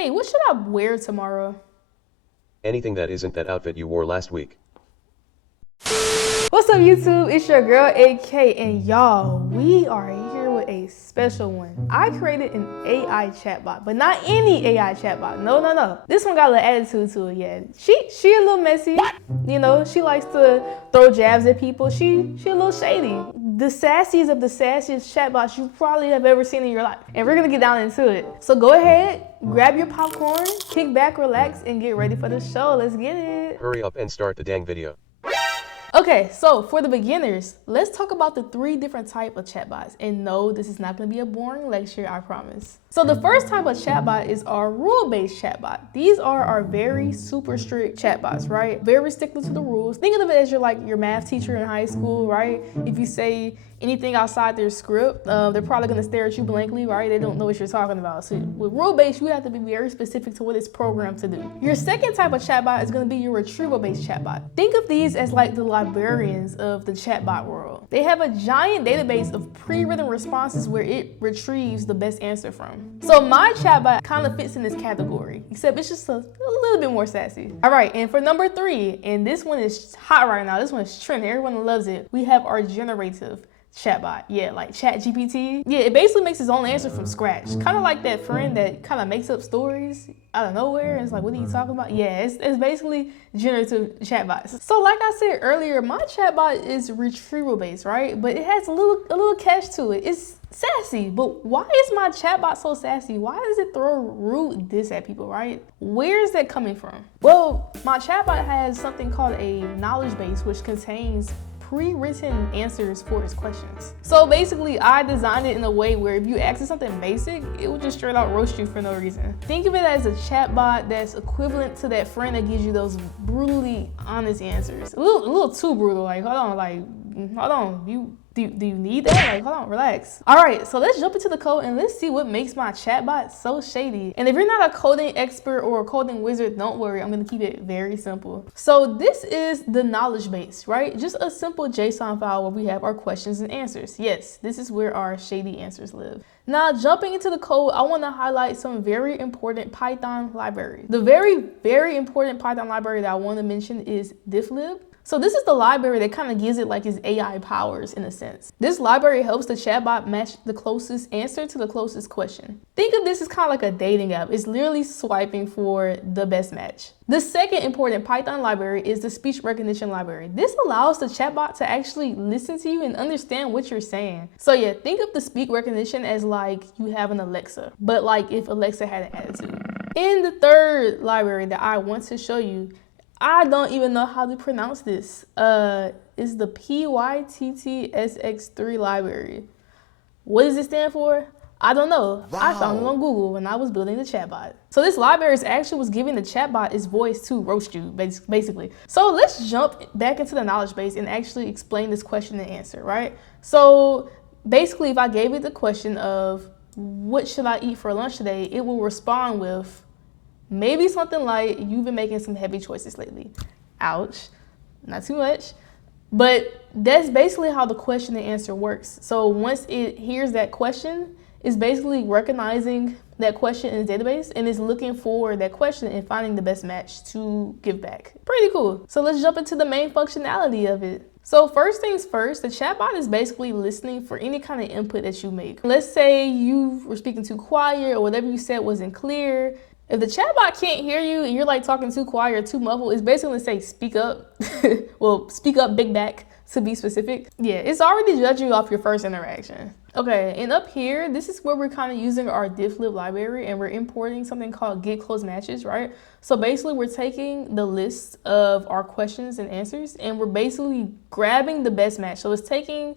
Hey, what should I wear tomorrow? Anything that isn't that outfit you wore last week. What's up, YouTube? It's your girl AK, and y'all, we are here with a special one. I created an AI chatbot, but not any AI chatbot. No. This one got a little attitude to it. Yeah, she a little messy. You know, she likes to throw jabs at people. She a little shady. The sassiest of the sassiest chatbots you probably have ever seen in your life, and we're gonna get down into it. So go ahead, grab your popcorn, kick back, relax, and get ready for the show. Let's get it. Hurry up and start the dang video. Okay, so for the beginners, let's talk about the 3 different types of chatbots. And no, this is not going to be a boring lecture, I promise. So the first type of chatbot is our rule-based chatbot. These are our very super strict chatbots, right? Very stickler to the rules. Think of it as your math teacher in high school, right? If you say anything outside their script, they're probably going to stare at you blankly, right? They don't know what you're talking about. So with rule-based, you have to be very specific to what it's programmed to do. Your second type of chatbot is going to be your retrieval-based chatbot. Think of these as like the librarians of the chatbot world. They have a giant database of pre-written responses where it retrieves the best answer from. So my chatbot kind of fits in this category, except it's just a little bit more sassy. All right, and for number 3, and this one is hot right now, this one is trending, everyone loves it, we have our generative chatbot. Yeah, like ChatGPT. Yeah, it basically makes its own answer from scratch. Kind of like that friend that kind of makes up stories out of nowhere. And it's like, what are you talking about? Yeah, it's basically generative chatbots. So like I said earlier, my chatbot is retrieval based, right? But it has a little catch to it. It's sassy, but why is my chatbot so sassy? Why does it throw rude diss at people, right? Where is that coming from? Well, my chatbot has something called a knowledge base, which contains pre-written answers for its questions. So basically, I designed it in a way where if you ask it something basic, it will just straight out roast you for no reason. Think of it as a chatbot that's equivalent to that friend that gives you those brutally honest answers. A little too brutal. Like, hold on, do you need that? Like, hold on, relax. All right, so let's jump into the code and let's see what makes my chatbot so shady. And if you're not a coding expert or a coding wizard, don't worry, I'm gonna keep it very simple. So this is the knowledge base, right? Just a simple JSON file where we have our questions and answers. Yes, this is where our shady answers live. Now, jumping into the code, I wanna highlight some very important Python libraries. The very important Python library that I wanna mention is difflib. So this is the library that kind of gives it like its AI powers in a sense. This library helps the chatbot match the closest answer to the closest question. Think of this as kind of like a dating app. It's literally swiping for the best match. The second important Python library is the speech recognition library. This allows the chatbot to actually listen to you and understand what you're saying. So yeah, think of the speech recognition as like you have an Alexa, but like if Alexa had an attitude. In the third library that I want to show you, I don't even know how to pronounce this. It's the PYTTSX3 library. What does it stand for? I don't know. Wow. I found it on Google when I was building the chatbot. So this library actually was giving the chatbot its voice to roast you, basically. So let's jump back into the knowledge base and actually explain this question and answer, right? So basically, if I gave it the question of, what should I eat for lunch today? It will respond with, maybe something like, you've been making some heavy choices lately. Ouch, not too much. But that's basically how the question and answer works. So once it hears that question, it's basically recognizing that question in its database and is looking for that question and finding the best match to give back. Pretty cool. So let's jump into the main functionality of it. So first things first, the chatbot is basically listening for any kind of input that you make. Let's say you were speaking too quiet or whatever you said wasn't clear. If the chatbot can't hear you and you're like talking too quiet or too muffled, it's basically gonna say speak up. Well, speak up big back to be specific. Yeah, it's already judging you off your first interaction. Okay, and up here, this is where we're kind of using our difflib library and we're importing something called get close matches, right? So basically we're taking the list of our questions and answers and we're basically grabbing the best match. So it's taking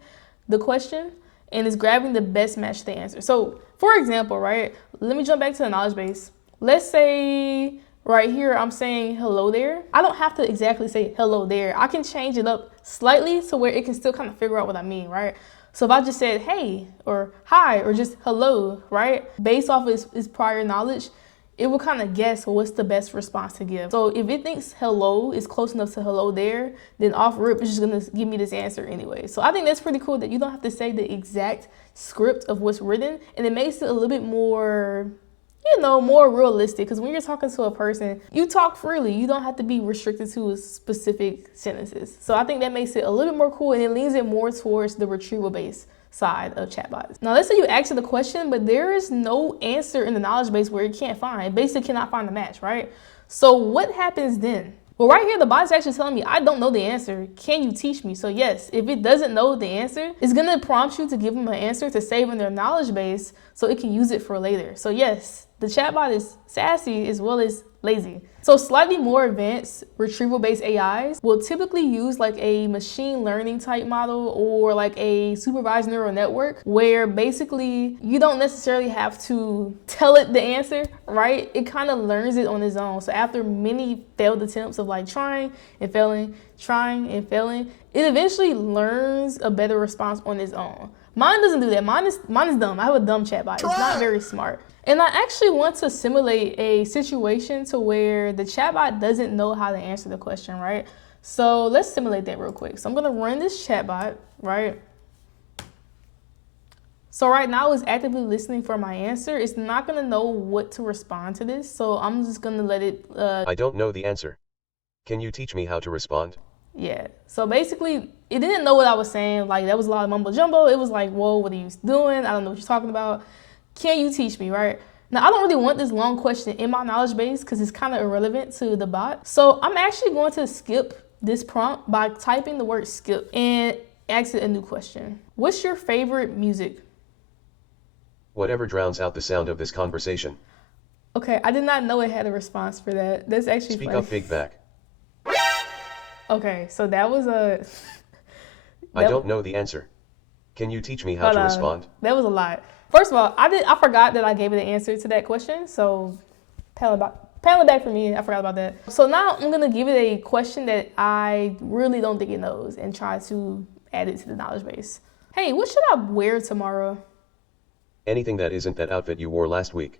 the question and it's grabbing the best match to the answer. So for example, right, let me jump back to the knowledge base. Let's say right here, I'm saying hello there. I don't have to exactly say hello there. I can change it up slightly to where it can still kind of figure out what I mean, right? So if I just said hey or hi or just hello, right? Based off of its prior knowledge, it will kind of guess what's the best response to give. So if it thinks hello is close enough to hello there, then off rip, it's just gonna give me this answer anyway. So I think that's pretty cool that you don't have to say the exact script of what's written, and it makes it a little bit more more realistic. Because when you're talking to a person, you talk freely. You don't have to be restricted to specific sentences. So I think that makes it a little bit more cool, and it leans it more towards the retrieval-based side of chatbots. Now, let's say you ask it the question, but there is no answer in the knowledge base where it can't find. It basically cannot find the match, right? So what happens then? Well, right here, the bot is actually telling me, I don't know the answer. Can you teach me? So yes, if it doesn't know the answer, it's gonna prompt you to give them an answer to save in their knowledge base so it can use it for later. So yes, the chatbot is sassy as well as lazy. So slightly more advanced retrieval-based AIs will typically use like a machine learning type model or like a supervised neural network, where basically you don't necessarily have to tell it the answer, right? It kind of learns it on its own. So after many failed attempts of like trying and failing, it eventually learns a better response on its own. Mine doesn't do that. Mine is dumb. I have a dumb chatbot. It's not very smart. And I actually want to simulate a situation to where the chatbot doesn't know how to answer the question, right? So let's simulate that real quick. So I'm gonna run this chatbot, right? So right now it's actively listening for my answer. It's not gonna know what to respond to this. So I'm just gonna let it, I don't know the answer. Can you teach me how to respond? Yeah, so basically it didn't know what I was saying. Like, that was a lot of mumbo jumbo. It was like, whoa, what are you doing? I don't know what you're talking about. Can you teach me, right? Now, I don't really want this long question in my knowledge base because it's kind of irrelevant to the bot. So I'm actually going to skip this prompt by typing the word skip and ask it a new question. What's your favorite music? Whatever drowns out the sound of this conversation. Okay, I did not know it had a response for that. That's actually Speak funny. up, big back. Okay, so that was a... I don't know the answer. Can you teach me how to respond? That was a lot. First of all, I forgot that I gave it an answer to that question, so panel it back for me. I forgot about that. So now I'm gonna give it a question that I really don't think it knows and try to add it to the knowledge base. Hey, what should I wear tomorrow? Anything that isn't that outfit you wore last week.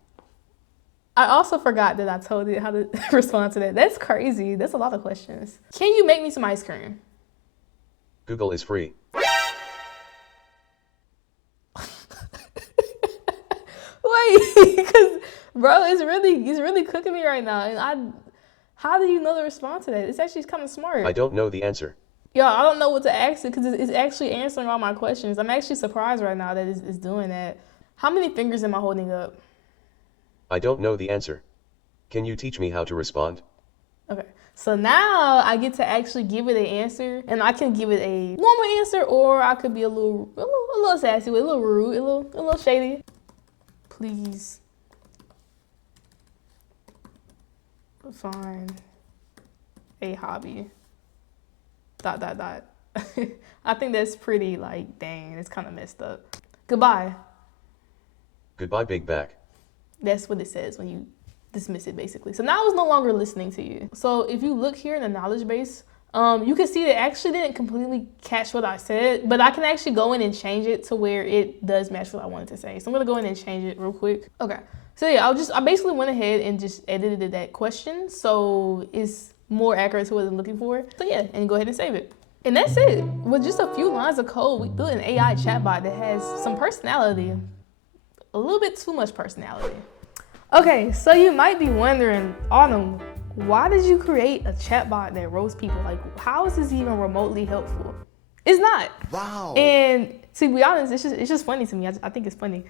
I also forgot that I told it how to respond to that. That's crazy. That's a lot of questions. Can you make me some ice cream? Google is free. Wait, because bro, it's really cooking me right now. And how do you know the response to that? It's actually kind of smart. I don't know the answer. Yo, I don't know what to ask it because it's actually answering all my questions. I'm actually surprised right now that it's doing that. How many fingers am I holding up? I don't know the answer. Can you teach me how to respond? Okay, so now I get to actually give it an answer, and I can give it a normal answer, or I could be a little sassy, a little rude, a little shady. Please find a hobby. ... I think that's pretty, like, dang, it's kind of messed up. Goodbye. Goodbye, big back. That's what it says when you dismiss it, basically. So now it's no longer listening to you. So if you look here in the knowledge base, you can see that it actually didn't completely catch what I said, but I can actually go in and change it to where it does match what I wanted to say. So I'm gonna go in and change it real quick. Okay. So yeah, I basically went ahead and just edited that question so it's more accurate to what I'm looking for. So yeah, and go ahead and save it. And that's it. With just a few lines of code, we built an AI chatbot that has some personality, a little bit too much personality. Okay, so you might be wondering, Autumn, why did you create a chatbot that roasts people? Like, how is this even remotely helpful? It's not. Wow. And to be honest, it's just funny to me. I think it's funny.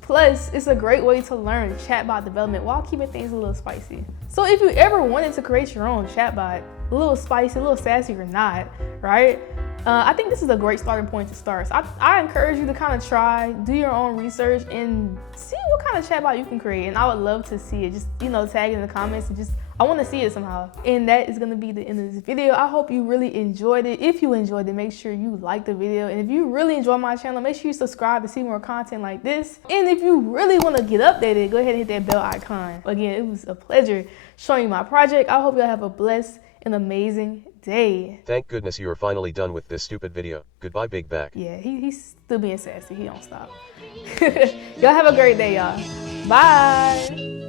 Plus, it's a great way to learn chatbot development while keeping things a little spicy. So if you ever wanted to create your own chatbot, a little spicy, a little sassy or not, right? I think this is a great starting point to start. So I encourage you to kind of try, do your own research and see what kind of chatbot you can create. And I would love to see it. Just, tag it in the comments and I want to see it somehow. And that is going to be the end of this video. I hope you really enjoyed it. If you enjoyed it, make sure you like the video. And if you really enjoy my channel, make sure you subscribe to see more content like this. And if you really want to get updated, go ahead and hit that bell icon. Again, it was a pleasure showing you my project. I hope y'all have a blessed and amazing day. Thank goodness you are finally done with this stupid video. Goodbye, big back. Yeah, he's still being sassy. He don't stop. Y'all have a great day, y'all. Bye.